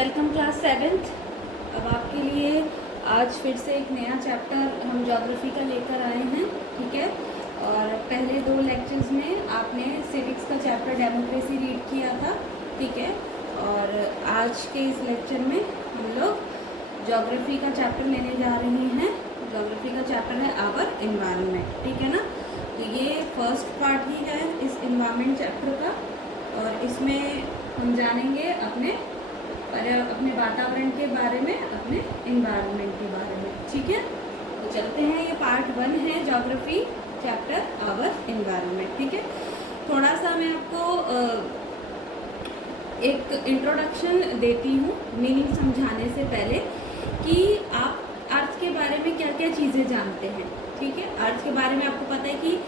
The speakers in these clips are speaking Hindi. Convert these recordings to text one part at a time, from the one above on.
Welcome class seventh. अब आपके लिए आज फिर से एक नया चैप्टर हम ज्योग्राफी का लेकर आए हैं, ठीक है। और पहले दो लेक्चर्स में आपने सिविक्स का चैप्टर डेमोक्रेसी रीड किया था, ठीक है। और आज के इस लेक्चर में हम लोग ज्योग्राफी का चैप्टर लेने जा रहे हैं। ज्योग्राफी का चैप्टर है आवर इन्वायरमेंट, ठीक है ना। तो ये फर्स्ट पार्ट ही है इस इन्वायरमेंट चैप्टर का, और इसमें हम जानेंगे अपने वातावरण के बारे में, अपने इन्वायरमेंट के बारे में, ठीक है। तो चलते हैं, ये पार्ट 1 है ज्योग्राफी चैप्टर आवर इन्वायरमेंट, ठीक है। थोड़ा सा मैं आपको एक इंट्रोडक्शन देती हूँ मीनिंग समझाने से पहले, कि आप अर्थ के बारे में क्या क्या चीज़ें जानते हैं, ठीक है। अर्थ के बारे में आपको पता है कि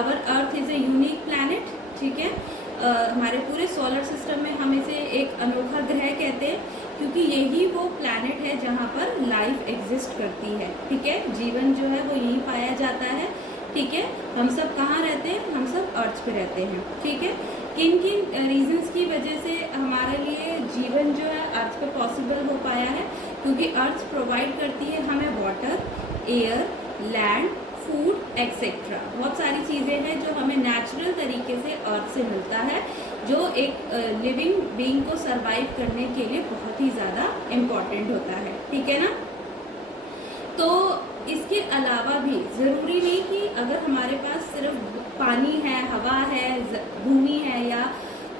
our earth is a unique planet, ठीक है। हमारे पूरे सोलर सिस्टम में हम इसे एक अनोखा ग्रह कहते हैं, क्योंकि यही वो प्लैनेट है जहाँ पर लाइफ एग्जिस्ट करती है, ठीक है। जीवन जो है वो यहीं पाया जाता है, ठीक है। हम सब कहाँ रहते हैं? हम सब अर्थ पे रहते हैं, ठीक है। किन किन रीजंस की वजह से हमारे लिए जीवन जो है अर्थ पे पॉसिबल हो पाया है? क्योंकि अर्थ प्रोवाइड करती है हमें water, air, land, food etcetera. बहुत सारी चीज़ें हैं जो हमें नेचुरल तरीके से अर्थ से मिलता है, जो एक लिविंग बीइंग को सरवाइव करने के लिए बहुत ही ज़्यादा इम्पॉर्टेंट होता है, ठीक है ना। तो इसके अलावा भी ज़रूरी नहीं कि अगर हमारे पास सिर्फ पानी है, हवा है, भूमि है या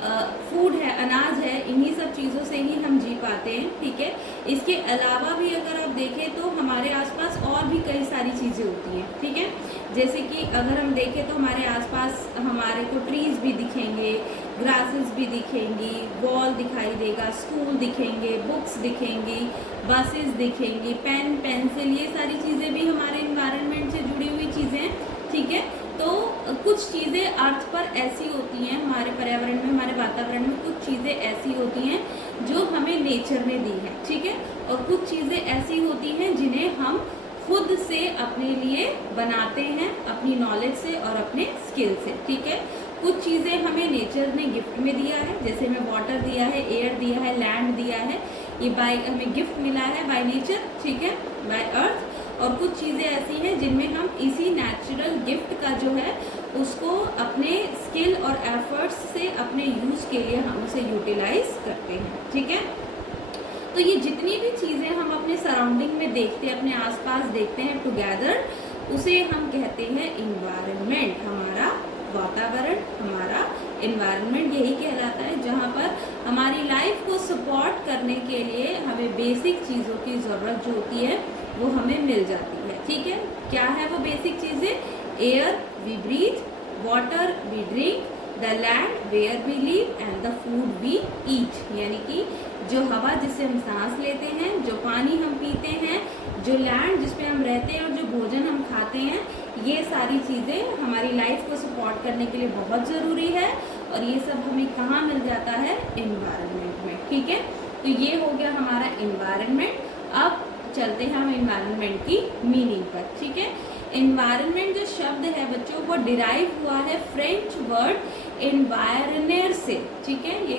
फूड है, अनाज है, इन्हीं सब चीज़ों से ही हम जी पाते हैं, ठीक है। इसके अलावा भी अगर आप देखें तो हमारे आसपास और भी कई सारी चीज़ें होती हैं, ठीक है। जैसे कि अगर हम देखें तो हमारे आसपास हमारे को ट्रीज़ भी दिखेंगे, ग्रासेस भी दिखेंगी, वॉल दिखाई देगा, स्कूल दिखेंगे, बुक्स दिखेंगी, बसेस दिखेंगी, पेन, पेंसिल, ये सारी चीज़ें भी हमारे इन्वायरमेंट से जुड़ी हुई चीज़ें हैं, ठीक है। तो कुछ चीज़ें अर्थ पर ऐसी होती हैं, हमारे पर्यावरण में, हमारे वातावरण में कुछ चीज़ें ऐसी होती हैं जो हमें नेचर ने दी है, ठीक है। और कुछ चीज़ें ऐसी होती हैं जिन्हें हम खुद से अपने लिए बनाते हैं, अपनी नॉलेज से और अपने स्किल से, ठीक है। कुछ चीज़ें हमें नेचर ने गिफ्ट में दिया है, जैसे हमें वाटर दिया है, एयर दिया है, लैंड दिया है, ये बाय हमें गिफ्ट मिला है बाय नेचर, ठीक है, बाय अर्थ। और कुछ चीज़ें ऐसी हैं जिनमें हम इसी नेचुरल गिफ्ट का जो है उसको अपने स्किल और एफर्ट्स से अपने यूज़ के लिए हम उसे यूटिलाइज करते हैं, ठीक है। तो ये जितनी भी चीज़ें हम अपने सराउंडिंग में देखते हैं, अपने आसपास देखते हैं टुगेदर, उसे हम कहते हैं इन्वायरमेंट। हमारा वातावरण, हमारा इन्वायरमेंट यही कहलाता है जहाँ पर हमारी लाइफ को सपोर्ट करने के लिए हमें बेसिक चीज़ों की ज़रूरत जो होती है वो हमें मिल जाती है, ठीक है। क्या है वो बेसिक चीज़ें? Air we breathe, water we drink, the land where we live and the food we eat. यानी कि जो हवा जिससे हम सांस लेते हैं, जो पानी हम पीते हैं, जो लैंड जिस पे हम रहते हैं और जो भोजन हम खाते हैं, ये सारी चीज़ें हमारी लाइफ को सपोर्ट करने के लिए बहुत ज़रूरी है। और ये सब हमें कहाँ मिल जाता है? इन्वायरमेंट में, ठीक है। तो ये हो गया हमारा इन्वायरमेंट। अब चलते हैं हम इन्वायरमेंट की मीनिंग पर, ठीक है। इन्वायरमेंट जो शब्द है बच्चों, वो डिराइव हुआ है फ्रेंच वर्ड एनवायरनेर से, ठीक है। ये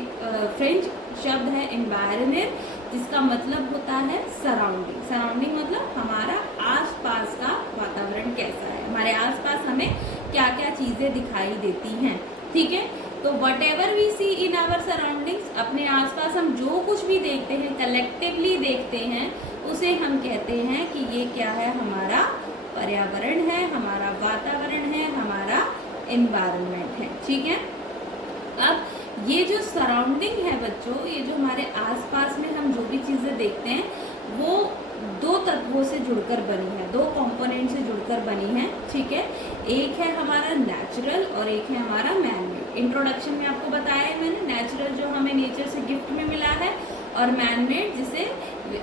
फ्रेंच शब्द है एनवायरनेर, जिसका मतलब होता है सराउंडिंग। सराउंडिंग मतलब हमारा आसपास का वातावरण कैसा है, हमारे आसपास हमें क्या क्या चीज़ें दिखाई देती हैं, ठीक है। तो whatever we see in our surroundings, अपने आसपास हम जो कुछ भी देखते हैं, कलेक्टिवली देखते हैं, उसे हम कहते हैं कि ये क्या है? हमारा पर्यावरण है, हमारा वातावरण है, हमारा एनवायरनमेंट है, ठीक है। अब ये जो सराउंडिंग है बच्चों, ये जो हमारे आसपास में हम जो भी चीज़ें देखते हैं, वो दो तत्वों से जुड़कर बनी है, दो कंपोनेंट से जुड़कर बनी है, ठीक है। एक है हमारा नेचुरल और एक है हमारा मैन मेड। इंट्रोडक्शन में आपको बताया है मैंने, नेचुरल जो हमें नेचर से गिफ्ट में मिला है, और मैन मेड जिसे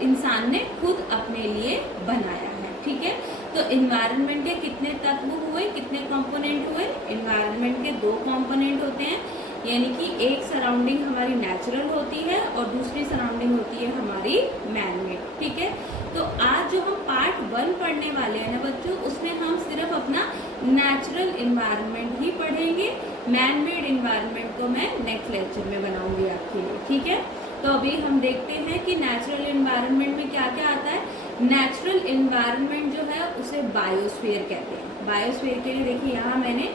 इंसान ने खुद अपने लिए बनाया है, ठीक है। तो इन्वायरमेंट के कितने तत्व हुए, कितने कंपोनेंट हुए? इन्वायरमेंट के दो कंपोनेंट होते हैं, यानी कि एक सराउंडिंग हमारी नेचुरल होती है और दूसरी सराउंडिंग होती है हमारी मैन मेड, ठीक है। तो आज जो हम पार्ट 1 पढ़ने वाले हैं ना बच्चों, उसमें हम सिर्फ अपना नेचुरल इन्वायरमेंट ही पढ़ेंगे। मैन मेड इन्वायरमेंट को मैं नेक्स्ट लेक्चर में बनाऊंगी आपके लिए, ठीक है। तो अभी हम देखते हैं कि नेचुरल एनवायरनमेंट में क्या क्या आता है। नेचुरल एनवायरनमेंट जो है उसे बायोस्फीयर कहते हैं। बायोस्फीयर के लिए देखिए यहाँ मैंने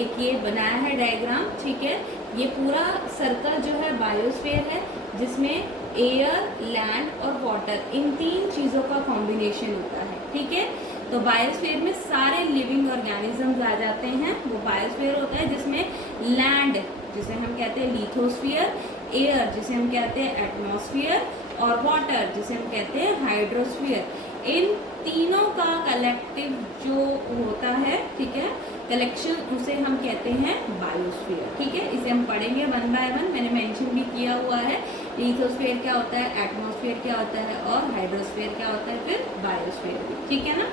एक ये बनाया है डायग्राम, ठीक है। ये पूरा सर्कल जो है बायोस्फीयर है, जिसमें एयर, लैंड और वाटर, इन 3 चीज़ों का कॉम्बिनेशन होता है, ठीक है। तो बायोस्फीयर में सारे लिविंग ऑर्गेनिजम्स आ जाते हैं। वो बायोस्फीयर होता है जिसमें लैंड, जिसे हम कहते हैं लिथोस्फीयर, एयर जिसे हम कहते हैं एटमॉस्फेयर, और वाटर जिसे हम कहते हैं हाइड्रोस्फीयर। इन तीनों का कलेक्टिव जो होता है, ठीक है, कलेक्शन, उसे हम कहते हैं बायोस्फीयर, ठीक है। इसे हम पढ़ेंगे 1 बाय 1। मैंने मेंशन भी किया हुआ है लिथोस्फीयर क्या होता है, एटमॉस्फेयर क्या होता है और हाइड्रोस्फीयर क्या होता है, फिर बायोस्फीयर भी, ठीक है ना।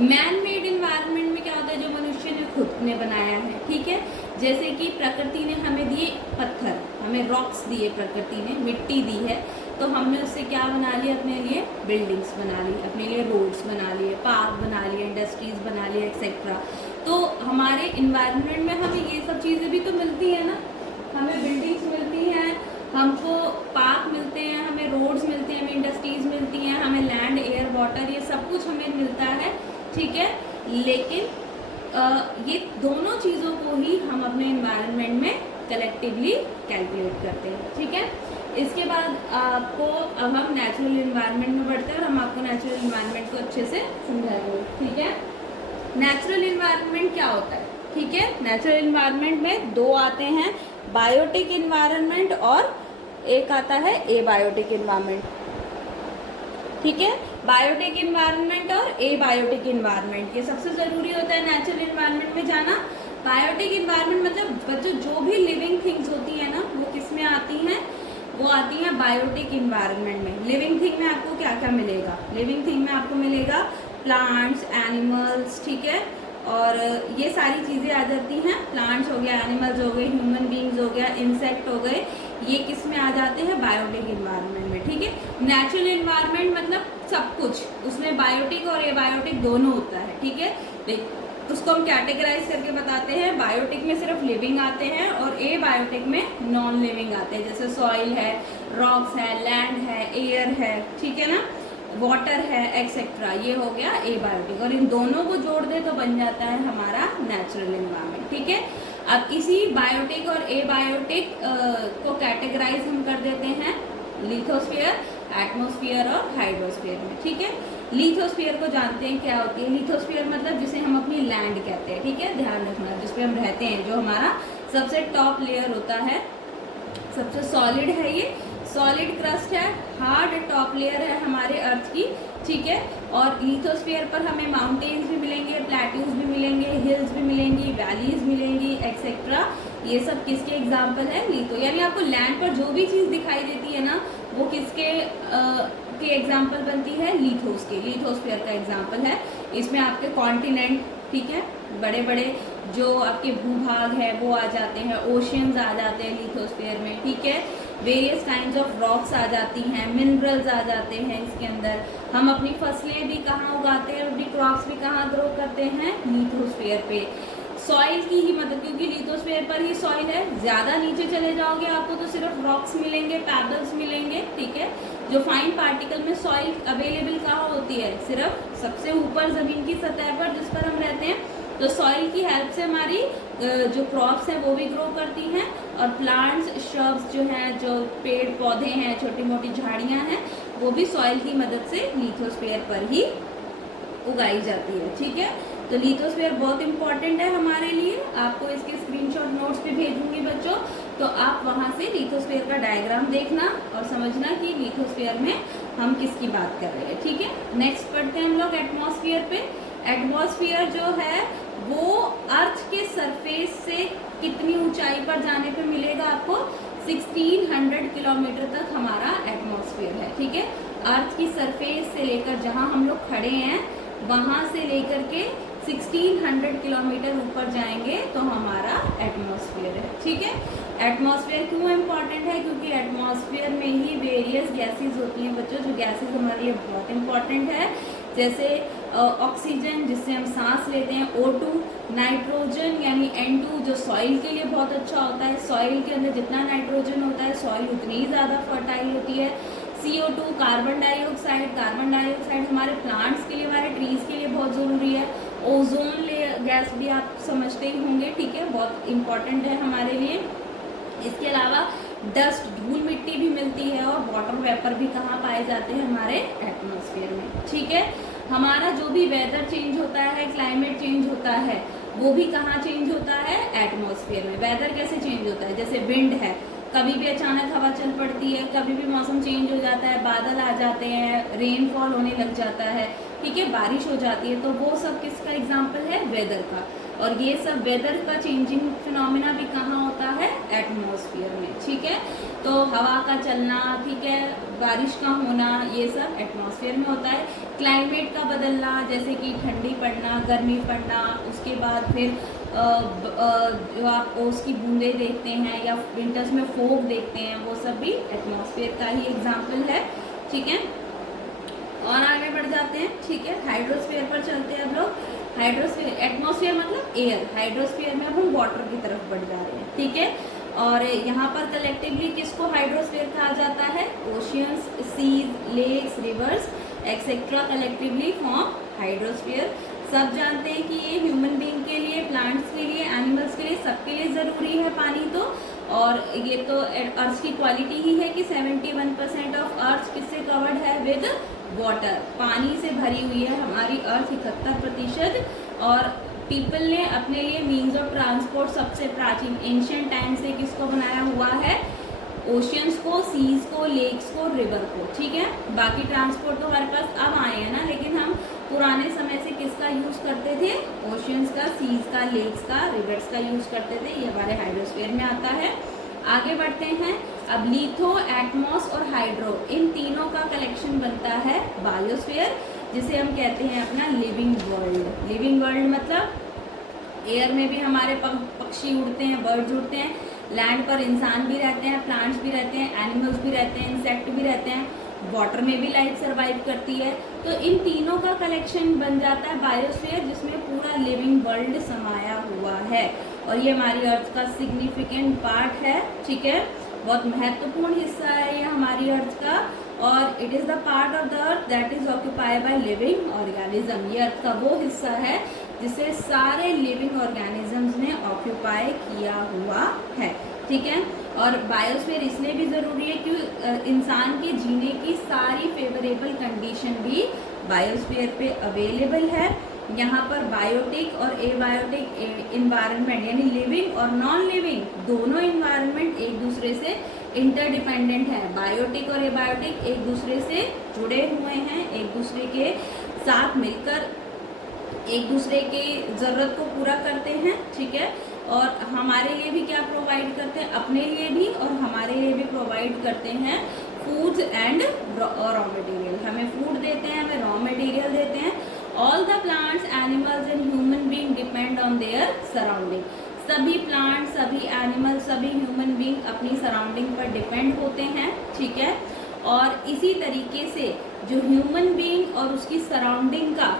मैन मेड इन्वायरमेंट में क्या होता है, जो मनुष्य ने खुद ने बनाया है, ठीक है। जैसे कि प्रकृति ने हमें दिए पत्थर, हमें रॉक्स दिए, प्रकृति ने मिट्टी दी है, तो हमने उससे क्या बना लिया, अपने लिए बिल्डिंग्स बना ली, अपने लिए रोड्स बना लिए, पार्क बना लिए, इंडस्ट्रीज बना लिए, एक्सेट्रा। तो हमारे इन्वायरमेंट में हमें ये सब चीज़ें भी तो मिलती है ना, हमें बिल्डिंग्स मिलती हैं, हमको पार्क मिलते हैं, हमें रोड्स मिलते हैं, हमें इंडस्ट्रीज मिलती हैं, हमें लैंड, एयर, वाटर, ये सब कुछ हमें मिलता है, ठीक है। लेकिन ये दोनों चीज़ों को ही हम अपने इन्वायरमेंट में कलेक्टिवली कैलकुलेट करते हैं, ठीक है। इसके बाद आपको, अब हम नेचुरल इन्वायरमेंट में बढ़ते हैं और हम आपको नेचुरल इन्वायरमेंट को अच्छे से समझाएंगे, ठीक है। नेचुरल इन्वायरमेंट क्या होता है, ठीक है। नेचुरल इन्वायरमेंट में 2 आते हैं, बायोटिक इन्वायरमेंट और एक आता है एबायोटिक इन्वायरमेंट, ठीक है। बायोटिक इन्वायरमेंट और एबायोटिक इन्वायरमेंट, ये सबसे ज़रूरी होता है नेचुरल इन्वायरमेंट में जाना। बायोटिक इन्वायरमेंट मतलब बच्चों जो भी लिविंग थिंग्स होती है ना, वो किस में आती हैं, वो आती हैं बायोटिक इन्वायरमेंट में। लिविंग थिंग में आपको क्या क्या मिलेगा, लिविंग थिंग में आपको मिलेगा प्लांट्स, एनिमल्स, ठीक है, और ये सारी चीज़ें आ जाती हैं। प्लांट्स हो गया, एनिमल्स हो गए, ह्यूमन बींग्स हो गया, इंसेक्ट हो गए, ये किस में आ जाते हैं, बायोटिक इन्वायरमेंट में, ठीक है। नेचुरल इन्वायरमेंट मतलब सब कुछ, उसमें बायोटिक और एबायोटिक दोनों होता है, ठीक है। उसको हम कैटेगराइज करके बताते हैं। बायोटिक में सिर्फ लिविंग आते हैं और एबायोटिक में नॉन लिविंग आते हैं, जैसे सॉइल है, रॉक्स है, लैंड है, एयर है, ठीक है ना, वाटर है, एक्सेट्रा, ये हो गया एबायोटिक। और इन दोनों को जोड़ दे तो बन जाता है हमारा नेचुरल एनवायरनमेंट, ठीक है। अब इसी बायोटिक और एबायोटिक को कैटेगराइज हम कर देते हैं लिथोस्फीयर, एटमॉस्फेयर और हाइड्रोस्फीयर में, ठीक है। लिथोस्फीयर को जानते हैं क्या होती है। लिथोस्फीयर मतलब जिसे हम अपनी लैंड कहते हैं, ठीक है, ध्यान रखना, जिस पे हम रहते हैं, जो हमारा सबसे टॉप लेयर होता है, सबसे सॉलिड है, ये सॉलिड क्रस्ट है, हार्ड टॉप लेयर है हमारे अर्थ की, ठीक है। और लिथोस्फीयर पर हमें माउंटेन्स भी मिलेंगे, प्लेट्यूज भी मिलेंगे, हिल्स भी मिलेंगी, वैलीज मिलेंगी, एक्सेट्रा। ये सब किसके एग्जाम्पल है, लिथो, यानी आपको लैंड पर जो भी चीज़ दिखाई देती है ना, वो किसके के एग्जाम्पल बनती है, लिथोस के, लिथोस्फीयर का एग्जाम्पल है। इसमें आपके कॉन्टिनेंट, ठीक है, बड़े बड़े जो आपके भूभाग है वो आ जाते हैं, ओशियंस आ जाते हैं लिथोस्फीयर में, ठीक है। वेरियस काइंड्स ऑफ रॉक्स आ जाती हैं, मिनरल्स आ जाते हैं इसके अंदर। हम अपनी फसलें भी कहाँ उगाते हैं, अपनी क्रॉप्स भी कहाँ ग्रो करते हैं, लिथोस्फीयर पे। सॉइल की ही मदद, क्योंकि लिथोस्फीयर पर ही सॉइल है, ज़्यादा नीचे चले जाओगे आपको तो सिर्फ रॉक्स मिलेंगे, पैबल्स मिलेंगे, ठीक है। जो फाइन पार्टिकल में सॉइल अवेलेबल कहाँ होती है, सिर्फ सबसे ऊपर ज़मीन की सतह पर जिस पर हम रहते हैं। तो सॉइल की हेल्प से हमारी जो क्रॉप्स हैं वो भी ग्रो करती हैं, और प्लांट्स, श्रब्स जो हैं, जो पेड़ पौधे हैं, छोटी मोटी झाड़ियाँ हैं, वो भी सॉइल की मदद से लिथोस्फीयर पर ही उगाई जाती है, ठीक है। तो लिथोस्फीयर बहुत इंपॉर्टेंट है हमारे लिए। आपको इसके स्क्रीनशॉट नोट्स पे भेजूंगी बच्चों, तो आप वहाँ से लिथोस्फीयर का डायग्राम देखना और समझना कि लिथोस्फीयर में हम किसकी बात कर रहे हैं, ठीक है। नेक्स्ट पढ़ते हैं हम लोग एटमॉस्फेयर पे। एटमॉस्फेयर जो है वो अर्थ के सरफेस से कितनी ऊंचाई पर जाने पे मिलेगा आपको, 1600 किलोमीटर तक हमारा एटमॉस्फेयर है, ठीक है। अर्थ की सरफेस से लेकर जहाँ हम लोग खड़े हैं वहाँ से लेकर के 1600 किलोमीटर ऊपर जाएंगे तो हमारा एटमॉस्फेयर है, ठीक है। एटमॉस्फेयर क्यों इम्पॉर्टेंट है, क्योंकि एटमॉस्फेयर में ही वेरियस गैसेस होती हैं बच्चों, जो गैसेस हमारे लिए बहुत इम्पॉर्टेंट है, जैसे ऑक्सीजन जिससे हम सांस लेते हैं, O2, नाइट्रोजन यानी N2 जो सॉइल के लिए बहुत अच्छा होता है, सॉइल के अंदर जितना नाइट्रोजन होता है सॉइल उतनी ही ज़्यादा फर्टाइल होती है, CO2 कार्बन डाइऑक्साइड हमारे प्लांट्स के लिए, हमारे ट्रीज़ के लिए बहुत ज़रूरी है, ओजोन लेयर गैस भी आप समझते ही होंगे, ठीक है, बहुत इंपॉर्टेंट है हमारे लिए। इसके अलावा डस्ट धूल मिट्टी भी मिलती है और वाटर वेपर भी कहाँ पाए जाते हैं, हमारे एटमॉस्फेयर में, ठीक है। हमारा जो भी वेदर चेंज होता है, क्लाइमेट चेंज होता है, वो भी कहाँ चेंज होता है, एटमॉस्फेयर में। वेदर कैसे चेंज होता है, जैसे विंड है, कभी भी अचानक हवा चल पड़ती है, कभी भी मौसम चेंज हो जाता है, बादल आ जाते हैं, रेनफॉल होने लग जाता है, ठीक है, बारिश हो जाती है, तो वो सब किसका एग्जाम्पल है, वेदर का। और ये सब वेदर का चेंजिंग फिनोमिना भी कहाँ होता है, एटमॉस्फेयर में, ठीक है। तो हवा का चलना, ठीक है, बारिश का होना, ये सब एटमॉस्फेयर में होता है। क्लाइमेट का बदलना, जैसे कि ठंडी पड़ना, गर्मी पड़ना, उसके बाद फिर जो आप ओस की बूंदें देखते हैं या विंटर्स में फोग देखते हैं, वो सब भी एटमॉस्फेयर का ही एग्जाम्पल है, ठीक है। और आगे बढ़ जाते हैं, ठीक है, हाइड्रोस्फीयर पर चलते हैं अब लोग। हाइड्रोस्फीयर, एटमॉस्फेयर मतलब एयर, हाइड्रोस्फीयर में अब हम वाटर की तरफ बढ़ जा रहे हैं, ठीक है। और यहाँ पर कलेक्टिवली किसको हाइड्रोस्फीयर कहा जाता है, oceans, seas, lakes, rivers etcetera collectively form hydrosphere. सब जानते हैं कि ये ह्यूमन बीइंग के लिए, प्लांट्स के लिए, एनिमल्स के लिए, सबके लिए ज़रूरी है पानी तो। और ये तो अर्थ की क्वालिटी ही है कि 71% ऑफ अर्थ किससे कवर्ड है, विद वाटर, पानी से भरी हुई है हमारी अर्थ 71%। और पीपल ने अपने लिए मीन्स ऑफ ट्रांसपोर्ट सबसे प्राचीन एंशियंट टाइम से किसको बनाया हुआ है, ओशियंस को, सीज को, लेक्स को, रिवर को, ठीक है। बाकी ट्रांसपोर्ट तो हमारे पास अब आए हैं ना, लेकिन हम पुराने समय से किसका यूज़ करते थे, ओशियंस का, सीज का, लेक्स का, रिवर्स का यूज़ करते थे। ये हमारे हाइड्रोस्फीयर में आता है। आगे बढ़ते हैं। अब लिथो, एटमॉस और हाइड्रो, इन तीनों का कलेक्शन बनता है बायोस्फीयर, जिसे हम कहते हैं अपना लिविंग वर्ल्ड। लिविंग वर्ल्ड मतलब एयर में भी हमारे पक्षी उड़ते हैं, बर्ड्स उड़ते हैं, लैंड पर इंसान भी रहते हैं, प्लांट्स भी रहते हैं, एनिमल्स भी रहते हैं, इंसेक्ट भी रहते हैं, वाटर में भी लाइफ सर्वाइव करती है। तो इन तीनों का कलेक्शन बन जाता है बायोस्फीयर, जिसमें पूरा लिविंग वर्ल्ड समाया हुआ है। और ये हमारी अर्थ का सिग्निफिकेंट पार्ट है, ठीक है, बहुत महत्वपूर्ण हिस्सा है ये हमारी अर्थ का। और it is the part of the earth that is occupied by living organism. ये अर्थ का वो हिस्सा है जिसे सारे लिविंग ऑर्गेनिजम्स ने ऑक्यूपाई किया हुआ है, ठीक है। और बायोस्फीयर इसलिए भी ज़रूरी है कि इंसान के जीने की सारी फेवरेबल कंडीशन भी बायोस्फीयर पे अवेलेबल है। यहाँ पर बायोटिक और एबायोटिक इन्वायरमेंट यानी लिविंग और नॉन लिविंग दोनों इन्वायरमेंट एक दूसरे से इंटरडिपेंडेंट है। बायोटिक और एबायोटिक एक दूसरे से जुड़े हुए हैं, एक दूसरे के साथ मिलकर एक दूसरे की ज़रूरत को पूरा करते हैं, ठीक है। और हमारे लिए भी क्या प्रोवाइड करते हैं, अपने लिए भी और हमारे लिए भी प्रोवाइड करते हैं फूड्स एंड रॉ मटेरियल। हमें फूड देते हैं, हमें रॉ मटेरियल देते हैं। All the plants, animals and human being depend on their surrounding. सभी प्लांट, सभी एनिमल, सभी ह्यूमन बीइंग अपनी सराउंडिंग पर डिपेंड होते हैं, ठीक है। और इसी तरीके से जो ह्यूमन बीइंग और उसकी सराउंडिंग का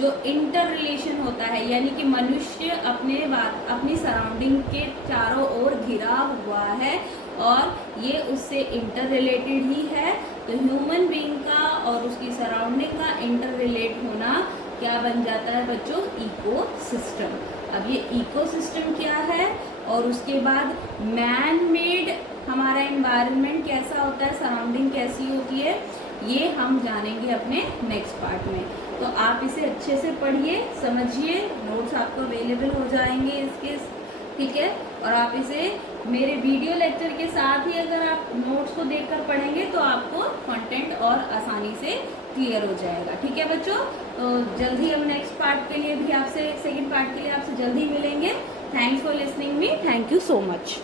जो इंटर रिलेशन होता है, यानी कि मनुष्य अपनी सराउंडिंग के चारों ओर घिरा हुआ है और ये उससे इंटर रिलेटेड ही है। तो ह्यूमन बीइंग का और उसकी सराउंडिंग का इंटर रिलेट होना क्या बन जाता है बच्चों, इकोसिस्टम। अब ये इकोसिस्टम क्या है और उसके बाद मैन मेड हमारा एनवायरनमेंट कैसा होता है, सराउंडिंग कैसी होती है, ये हम जानेंगे अपने नेक्स्ट पार्ट में। तो आप इसे अच्छे से पढ़िए, समझिए, नोट्स आपको अवेलेबल हो जाएंगे इसके, ठीक है। और आप इसे मेरे वीडियो लेक्चर के साथ ही अगर आप नोट्स को देखकर पढ़ेंगे तो आपको कंटेंट और आसानी से क्लियर हो जाएगा, ठीक है बच्चों। तो जल्दी हम नेक्स्ट पार्ट के लिए भी आपसे, सेकंड पार्ट के लिए आपसे जल्दी मिलेंगे। Thanks for listening me, thank you so much.